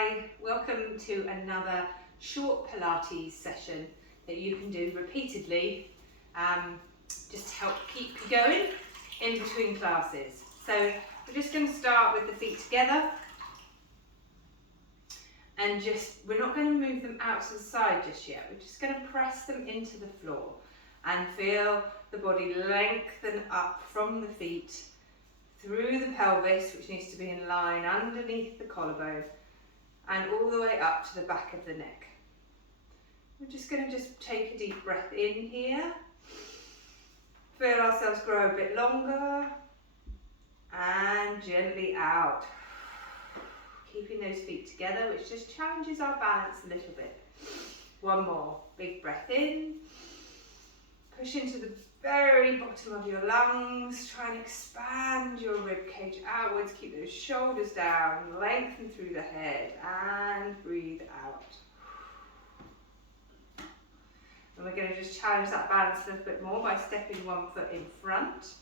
Hi, welcome to another short Pilates session that you can do repeatedly just to help keep you going in between classes. So we're just going to start with the feet together and we're not going to move them out to the side just yet. We're just going to press them into the floor and feel the body lengthen up from the feet through the pelvis, which needs to be in line underneath the collarbone, and all the way up to the back of the neck. We're just going to take a deep breath in here, feel ourselves grow a bit longer, and gently out. Keeping those feet together, which just challenges our balance a little bit. One more, big breath in, push into the very bottom of your lungs, try and expand your rib cage outwards, keep those shoulders down, lengthen through the head, and breathe out. And we're going to just challenge that balance a little bit more by stepping one foot in front.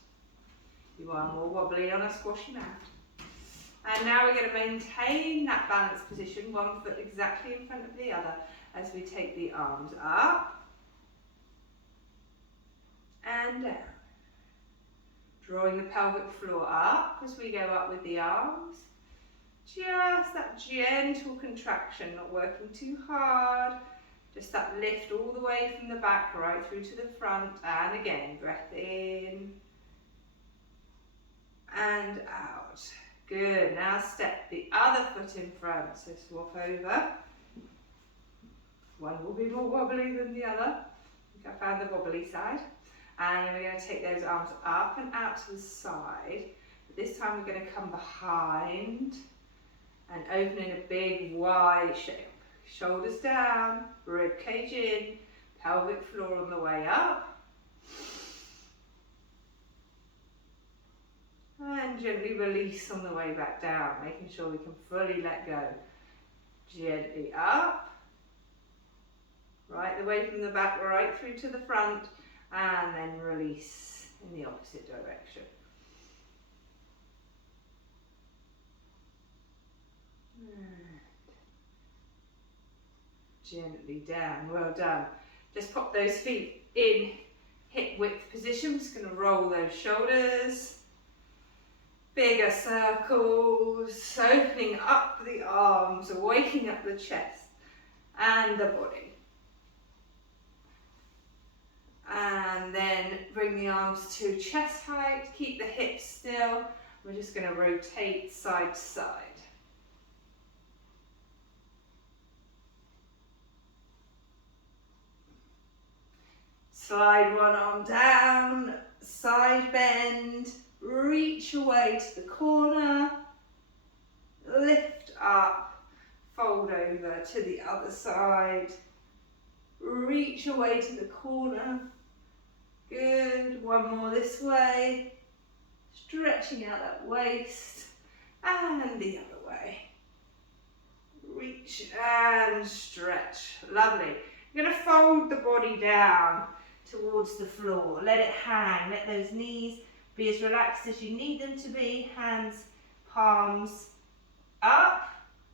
You are more wobbly on a squashy mat. And now we're going to maintain that balanced position, one foot exactly in front of the other, as we take the arms up and down. Drawing the pelvic floor up as we go up with the arms. Just that gentle contraction, not working too hard. Just that lift all the way from the back right through to the front. And again, breath in and out. Good. Now step the other foot in front. So swap over. One will be more wobbly than the other. I think I found the wobbly side. And we're going to take those arms up and out to the side. But this time we're going to come behind and open in a big wide shape. Shoulders down, rib cage in, pelvic floor on the way up. And gently release on the way back down, making sure we can fully let go. Gently up. Right the way from the back, right through to the front. And then release in the opposite direction. And gently down, well done. Just pop those feet in hip width position. I'm just going to roll those shoulders. Bigger circles, opening up the arms, waking up the chest and the body. And then bring the arms to chest height, keep the hips still. We're just going to rotate side to side. Slide one arm down, side bend, reach away to the corner, lift up, fold over to the other side, reach away to the corner. Good, one more this way, stretching out that waist, and the other way. Reach and stretch, lovely. You're going to fold the body down towards the floor, let it hang, let those knees be as relaxed as you need them to be, hands, palms up,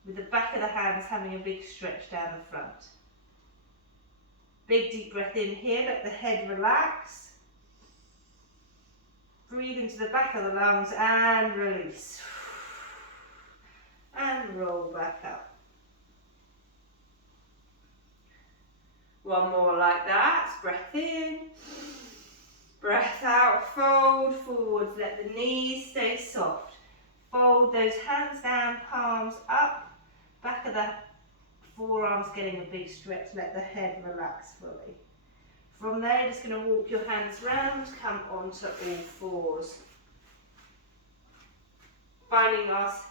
with the back of the hands having a big stretch down the front. Big deep breath in here, let the head relax. Breathe into the back of the lungs and release. And roll back up. One more like that. Breath in. Breath out. Fold forwards. Let the knees stay soft. Fold those hands down, palms up. Back of the forearms getting a big stretch. Let the head relax fully. From there, just going to walk your hands round, come onto all fours. Finding us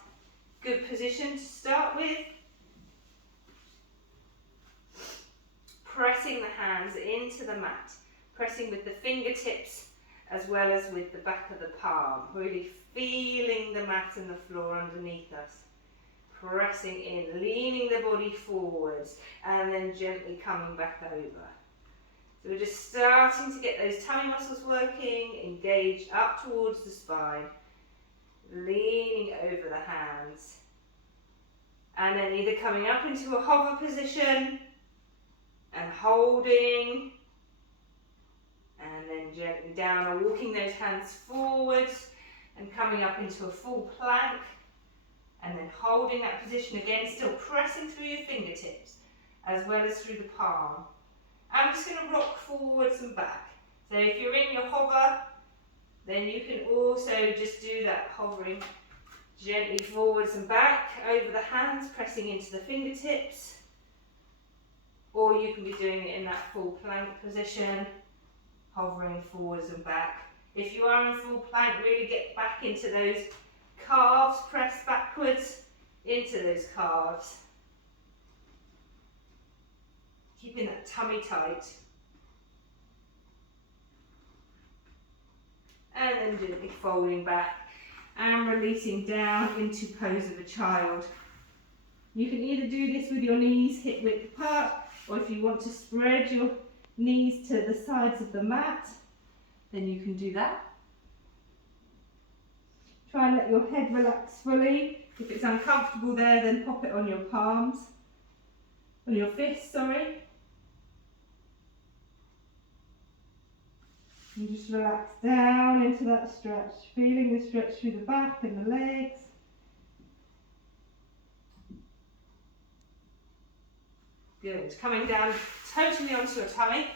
good position to start with. Pressing the hands into the mat. Pressing with the fingertips as well as with the back of the palm. Really feeling the mat and the floor underneath us. Pressing in, leaning the body forwards and then gently coming back over. So we're just starting to get those tummy muscles working, engaged up towards the spine, leaning over the hands. And then either coming up into a hover position and holding, and then gently down, or walking those hands forwards and coming up into a full plank, and then holding that position again, still pressing through your fingertips as well as through the palm. I'm just going to rock forwards and back. So if you're in your hover, then you can also just do that hovering gently forwards and back over the hands, pressing into the fingertips. Or you can be doing it in that full plank position, hovering forwards and back. If you are in full plank, really get back into those calves, press backwards into those calves. Keeping that tummy tight. And then gently folding back and releasing down into pose of a child. You can either do this with your knees hip width apart, or if you want to spread your knees to the sides of the mat, then you can do that. Try and let your head relax fully. If it's uncomfortable there, then pop it on your palms, on your fists, sorry. And just relax down into that stretch, feeling the stretch through the back and the legs. Good. Coming down totally onto your tummy.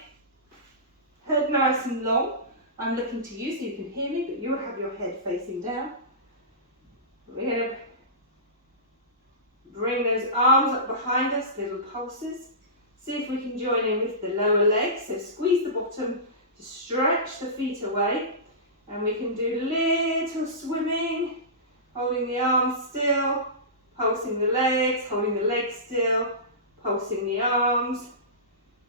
Head nice and long. I'm looking to you so you can hear me, but you'll have your head facing down. We're going to bring those arms up behind us, little pulses. See if we can join in with the lower legs. So squeeze the bottom to stretch the feet away. And we can do little swimming, holding the arms still, pulsing the legs, holding the legs still, pulsing the arms.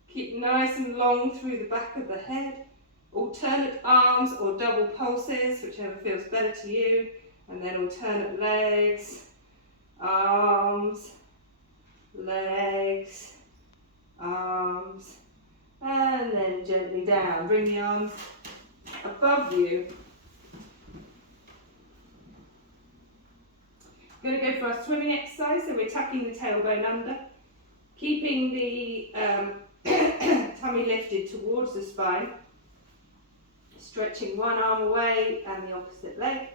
Keep nice and long through the back of the head. Alternate arms or double pulses, whichever feels better to you. And then alternate legs, arms, legs, arms, and then gently down. Bring the arms above you. Going to go for our swimming exercise, so we're tucking the tailbone under, keeping the tummy lifted towards the spine, stretching one arm away and the opposite leg,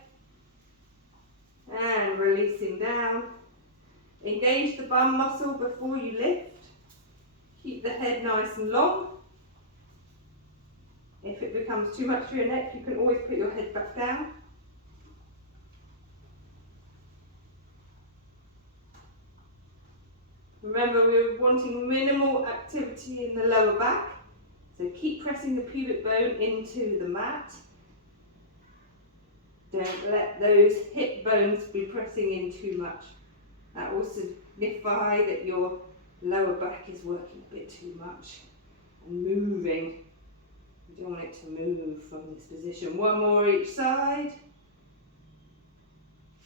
and releasing down. Engage the bum muscle before you lift. Keep the head nice and long. If it becomes too much for your neck, you can always put your head back down. Remember, we're wanting minimal activity in the lower back, so keep pressing the pubic bone into the mat. Don't let those hip bones be pressing in too much. That will signify that your lower back is working a bit too much and moving. You don't want it to move from this position. One more each side.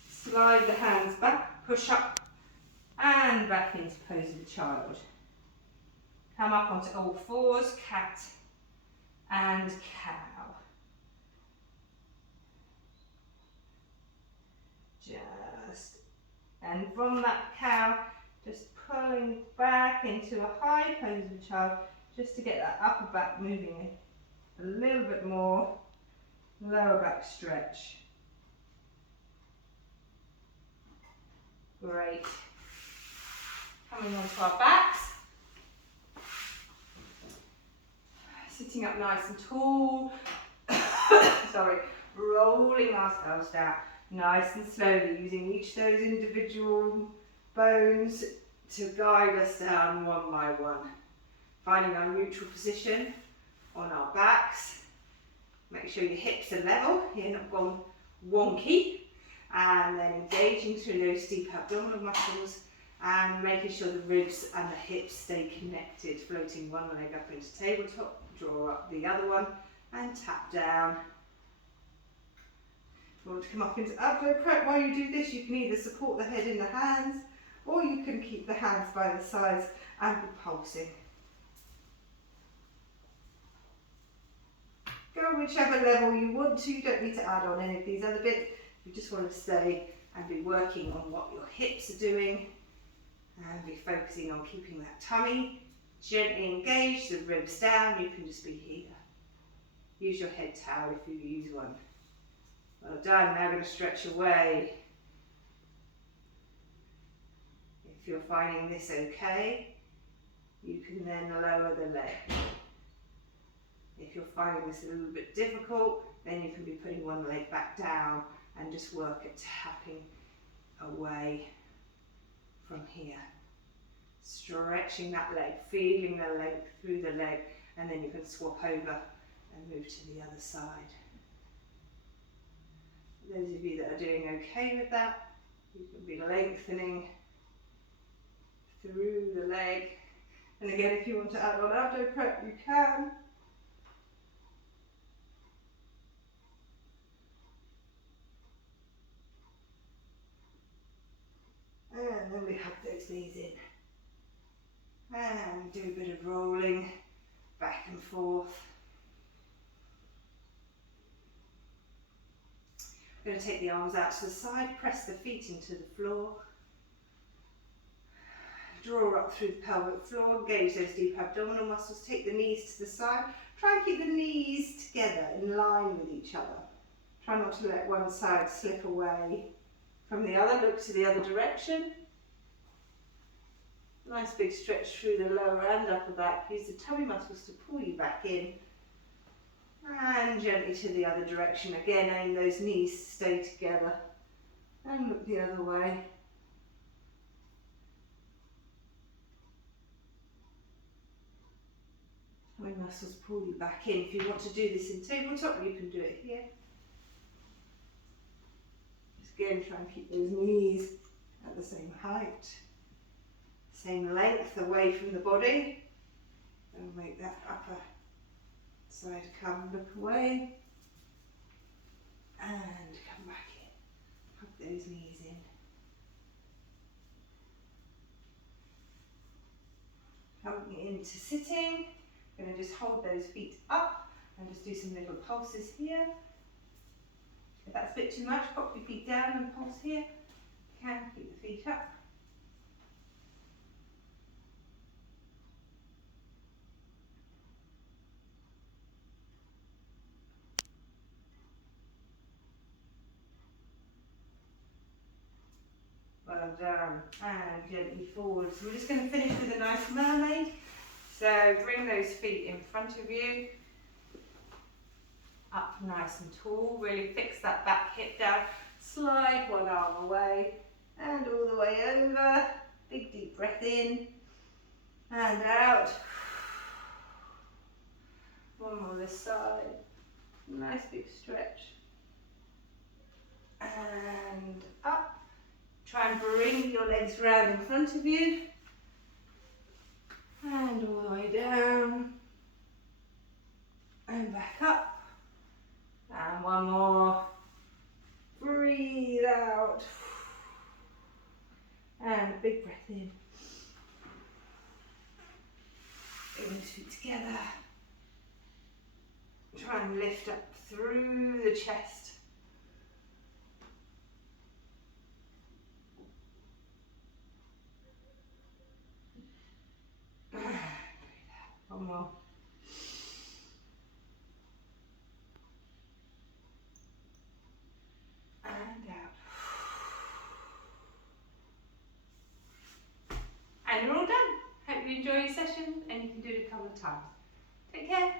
Slide the hands back, push up and back into pose of a child. Come up onto all fours, cat and cow. And from that cow, just pulling back into a high pose of a child, just to get that upper back moving a little bit more, lower back stretch. Great. Coming onto our backs. Sitting up nice and tall. Sorry, rolling ourselves down. Nice and slowly, using each of those individual bones to guide us down one by one. Finding our neutral position on our backs. Make sure your hips are level, you're not gone wonky. And then engaging through those deep abdominal muscles and making sure the ribs and the hips stay connected. Floating one leg up into tabletop, draw up the other one and tap down. You want to come up into upward prep. While you do this, you can either support the head in the hands, or you can keep the hands by the sides and be pulsing. Go whichever level you want to. You don't need to add on any of these other bits. You just want to stay and be working on what your hips are doing And be focusing on keeping that tummy gently engaged, the ribs down. You can just be here. Use your head towel if you use one. Well done. Now going to stretch away. If you're finding this okay, you can then lower the leg. If you're finding this a little bit difficult, then you can be putting one leg back down and just work at tapping away from here. Stretching that leg, feeling the length through the leg, and then you can swap over and move to the other side. Those of you that are doing okay with that, you can be lengthening through the leg. And again, if you want to add on abdo prep, you can. And then we hug those knees in. And do a bit of rolling back and forth. I'm going to take the arms out to the side, press the feet into the floor. Draw up through the pelvic floor, engage those deep abdominal muscles, take the knees to the side. Try and keep the knees together in line with each other. Try not to let one side slip away from the other. Look to the other direction. Nice big stretch through the lower and upper back. Use the tummy muscles to pull you back in. And gently to the other direction. Again, aim those knees to stay together. And look the other way. Tummy muscles pull you back in. If you want to do this in tabletop, you can do it here. Just again, try and keep those knees at the same height. Same length away from the body. And make that upper side come, look away. And come back in. Hug those knees in. Coming into sitting. I'm going to just hold those feet up and just do some little pulses here. If that's a bit too much, pop your feet down and pulse here. You can keep the feet up. Well done. And gently forward. So we're just going to finish with a nice mermaid. So bring those feet in front of you. Up nice and tall. Really fix that back hip down. Slide one arm away. And all the way over. Big deep breath in. And out. One more this side. Nice big stretch. And up. Try and bring your legs round in front of you. And all the way down. And back up. And one more. Breathe out. And a big breath in. Bring those feet together. Try and lift up through the chest. One more. And out. And you're all done. Hope you enjoy your session and you can do it a couple of times. Take care.